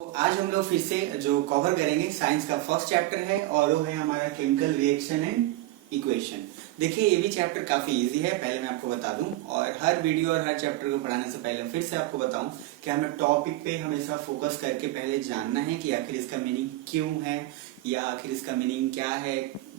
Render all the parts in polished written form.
तो आज हम लोग फिर से जो कवर करेंगे साइंस का फर्स्ट चैप्टर है और वो है हमारा केमिकल रिएक्शन एंड इक्वेशन। देखिए ये भी चैप्टर काफी इजी है, पहले मैं आपको बता दूं। और हर वीडियो और हर चैप्टर को पढ़ाने से पहले फिर से आपको बताऊं कि हमें टॉपिक पे हमेशा फोकस करके पहले जानना है कि आखिर इसका मीनिंग क्यों है या आखिर इसका मीनिंग क्या है,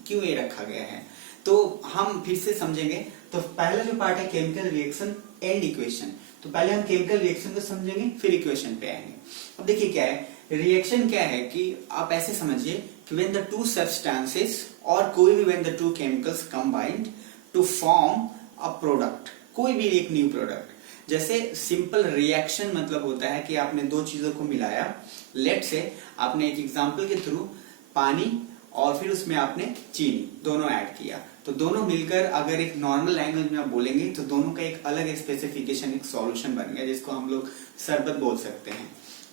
क्यों ये रखा गया है। तो हम फिर से समझेंगे। तो पहला जो पार्ट है केमिकल रिएक्शन एंड इक्वेशन। तो पहले हम केमिकल रिएक्शन को समझेंगे, फिर इक्वेशन पे आएंगे। अब देखिए क्या है रिएक्शन, क्या है कि आप ऐसे समझिए कि व्हेन द टू सब्सटेंसेस और कोई भी when the two chemicals combined to form a product, कोई भी एक न्यू प्रोडक्ट। जैसे सिंपल रिएक्शन मतलब होता है कि आपने दो चीजों को मिलाया। लेट से आपने एक एग्जांपल के थ्रू पानी और फिर उसमें आपने चीनी दोनों ऐड किया, तो दोनों मिलकर अगर एक नॉर्मल लैंग्वेज में आप बोलेंगे तो दोनों का एक अलग स्पेसिफिकेशन, एक सॉल्यूशन बन गया जिसको हम लोग शरबत बोल सकते हैं।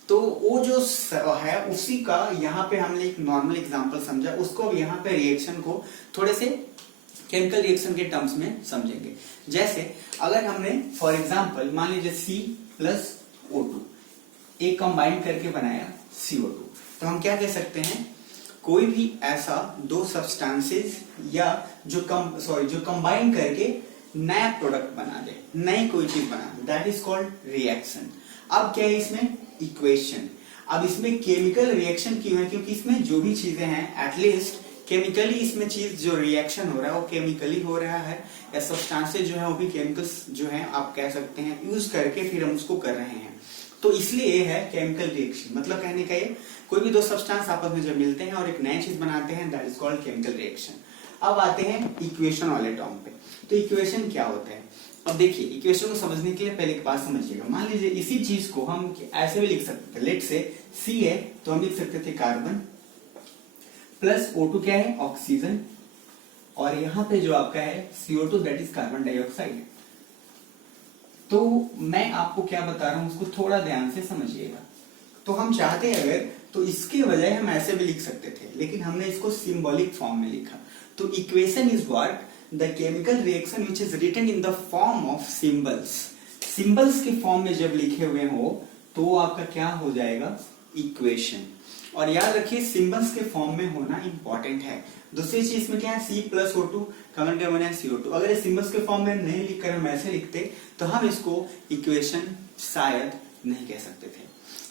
तो वो जो है उसी का यहाँ पे हमने एक नॉर्मल एग्जांपल समझा, उसको अब यहाँ पे रिएक्शन को थोड़े से केमिकल रिएक्शन के टर्म्स में समझेंगे। जैसे अगर हमने फॉर एग्जांपल मान लीजिए C+O2 एक कंबाइन करके बनाया CO2, तो हम क्या कह सकते हैं, कोई भी ऐसा दो सब्सटेंसेस या जो कंबाइन करके नया प्रोडक्ट बना दे, नई कोई चीज बना दे, दैट इज कॉल्ड रिएक्शन। अब क्या है इसमें इक्वेशन। अब इसमें केमिकल रिएक्शन क्यों है, क्योंकि इसमें जो भी चीजें हैं एटलीस्ट केमिकली इसमें चीज जो रिएक्शन हो रहा है वो केमिकली हो रहा है, या सब्सटेंसेस जो है वो भी केमिकल्स जो है आप कह सकते हैं यूज करके फिर हम उसको कर रहे हैं। तो इसलिए ये है केमिकल रिएक्शन। मतलब कहने का ये कोई भी दो सब्सटेंस आपस में जब मिलते हैं और एक नई चीज बनाते हैं, that is called chemical reaction. अब आते हैं इक्वेशन वाले टर्म पे। तो इक्वेशन क्या होता है, अब देखिए इक्वेशन को समझने के लिए पहले एक बात समझिएगा। मान लीजिए इसी चीज को हम ऐसे भी लिख सकते थे, लेट से C है तो हम लिख सकते थे कार्बन प्लस O2 क्या है ऑक्सीजन, और यहां पे जो आपका है CO2 that is carbon dioxide. तो मैं आपको क्या बता रहा हूं उसको थोड़ा ध्यान से समझिएगा। तो हम चाहते हैं अगर तो इसके बजाय हम ऐसे भी लिख सकते थे, लेकिन हमने इसको सिंबॉलिक फॉर्म में लिखा। तो equation is what the chemical reaction which is written in the form of symbols. Symbols के फॉर्म में जब लिखे हुए हो तो वो आपका क्या हो जाएगा, इक्वेशन। और याद रखिए सिंबल्स के फॉर्म में होना इंपॉर्टेंट है। दूसरी चीज में क्या है C+O2 कॉमन क्या बना है CO2। अगर ये सिंबल्स के फॉर्म में नहीं लिखकर हम ऐसे लिखते तो हम इसको इक्वेशन शायद नहीं कह सकते थे।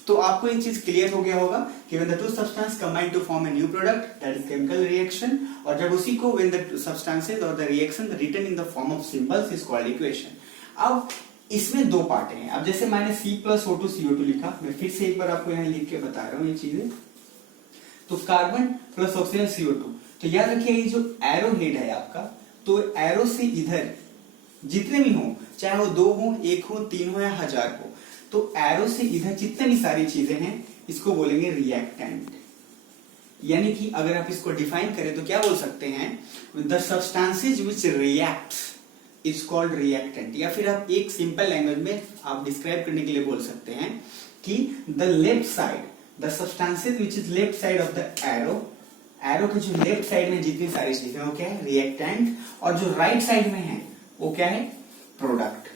तो आपको एक चीज क्लियर हो गया होगा कि when the two substances combine to form a new product, that is chemical reaction, और जब उसी को when the substances or the reaction written in the form of symbols is called equation। अब इसमें दो पार्ट हैं। अब जैसे मैंने C+O2 CO2 लिखा, मैं फिर से एक बार आपको यहाँ लिख के बता रहा हूँ ये चीजें। तो कार्बन प्लस ऑक्सीजन CO2, तो याद रखिए ये जो एरो हेड है आपका, तो एरो से इधर जितने भी हो, चाहे वो 2 हो, 1 हो, 3 हो या 1000 हो, तो एरो से इधर जितने भी सारी चीजें हैं इसको बोलेंगे रिएक्टेंट। यानी कि अगर आप इसको डिफाइन करें तो क्या बोल सकते हैं, the substances which reacts is called reactant. या फिर आप एक सिंपल लैंग्वेज में आप डिस्क्राइब करने के लिए बोल सकते हैं कि the left side, the substances which is left side of the arrow, arrow के जो लेफ्ट साइड में जितनी सारी चीजें वो क्या है रिएक्टेंट, और जो राइट साइड में है वो क्या है प्रोडक्ट।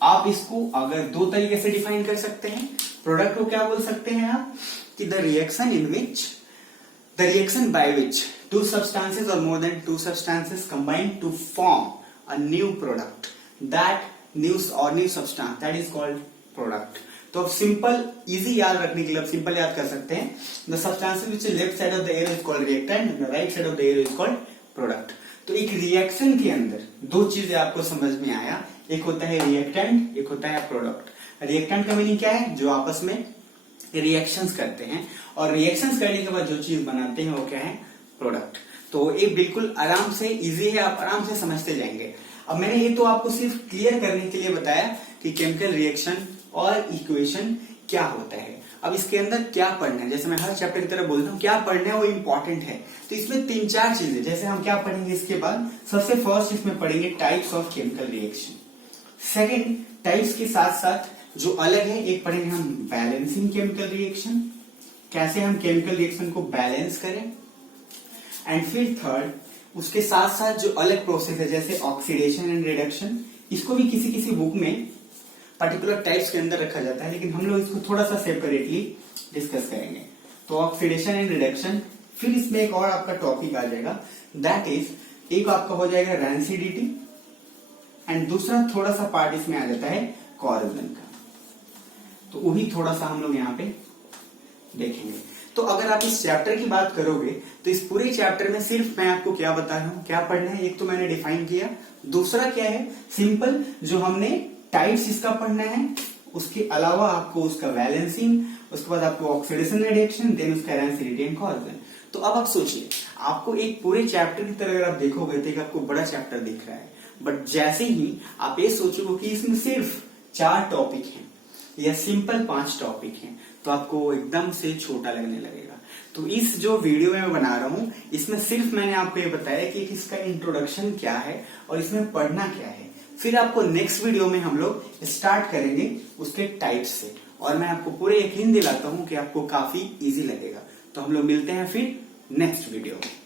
आप इसको अगर दो तरीके से डिफाइन कर सकते हैं। प्रोडक्ट को क्या बोल सकते हैं आप कि the reaction by which two substances और more than two substances combine to form a new product, that new substance that is called product. तो अब सिंपल इजी याद रखने के लिए आप सिंपल याद कर सकते हैं, the substances which is left side of the arrow is called reactant, the right side of the arrow is called product. तो एक रिएक्शन के अंदर दो चीजें आपको समझ में आया, एक होता है रिएक्टेंट, एक होता है प्रोडक्ट। रिएक्टेंट का मीनिंग क्या है, जो आपस में रिएक्शंस करते हैं, और रिएक्शंस करने के बाद जो चीज बनाते हैं वो क्या है प्रोडक्ट। तो ये बिल्कुल आराम से इजी है, आप आराम से समझते जाएंगे। अब मैंने ये तो आपको सिर्फ क्लियर करने के लिए बताया कि केमिकल रिएक्शन और इक्वेशन क्या होता है। अब इसके अंदर क्या पढ़ना है, जैसे मैं हर चैप्टर की तरह बोलता हूँ क्या पढ़ना है वो इंपॉर्टेंट है। तो इसमें 3-4 चीजें, जैसे हम क्या पढ़ेंगे इसके बाद, सबसे फर्स्ट इसमें पढ़ेंगे types of chemical reaction. Second types के साथ साथ जो अलग है एक पढ़ेंगे हम बैलेंसिंग केमिकल रिएक्शन, कैसे हम केमिकल रिएक्शन को बैलेंस करें। एंड फिर थर्ड उसके साथ साथ जो अलग प्रोसेस है जैसे ऑक्सीडेशन एंड रिडक्शन, इसको भी किसी किसी बुक में पर्टिकुलर टाइप्स के अंदर रखा जाता है, लेकिन हम लोग इसको थोड़ा सा सेपरेटली डिस्कस करेंगे। तो ऑक्सीडेशन एंड रिडक्शन, फिर इसमें एक और आपका टॉपिक आ जाएगा, दैट इज एक आपका हो जाएगा रैंसिडिटी एंड दूसरा थोड़ा सा पार्ट इसमें आ जाता है कॉरोजन का। तो वही थोड़ा सा हम लोग यहाँ पे देखेंगे। तो अगर आप इस चैप्टर की बात करोगे तो इस पूरे चैप्टर में सिर्फ मैं आपको क्या बता रहा हूं, क्या पढ़ना है, एक तो मैंने डिफाइन किया, दूसरा क्या है सिंपल जो हमने टाइप्स इसका पढ़ना है, उसके अलावा आपको उसका बैलेंसिंग, उसके बाद आपको ऑक्सीडेशन रिडक्शन, देन उसका रैंसिडिटी एंड कॉरोजन। तो अब आप सोचिए, आपको एक पूरे चैप्टर की तरह अगर आप देखोगे तो आपको बड़ा चैप्टर दिख रहा है, बट जैसे ही आप ये सोचोगे कि इसमें सिर्फ 4 टॉपिक हैं या सिंपल 5 टॉपिक हैं, तो आपको एकदम से छोटा लगने लगेगा। तो इस जो वीडियो मैं बना रहा हूं इसमें सिर्फ मैंने आपको ये बताया कि इसका इंट्रोडक्शन क्या है और इसमें पढ़ना क्या है। फिर आपको नेक्स्ट वीडियो में हम लोग स्टार्ट करेंगे उसके टाइप्स से, और मैं आपको पूरे यकीन दिलाता हूं कि आपको काफी इजी लगेगा। तो हम लोग मिलते हैं फिर नेक्स्ट वीडियो में।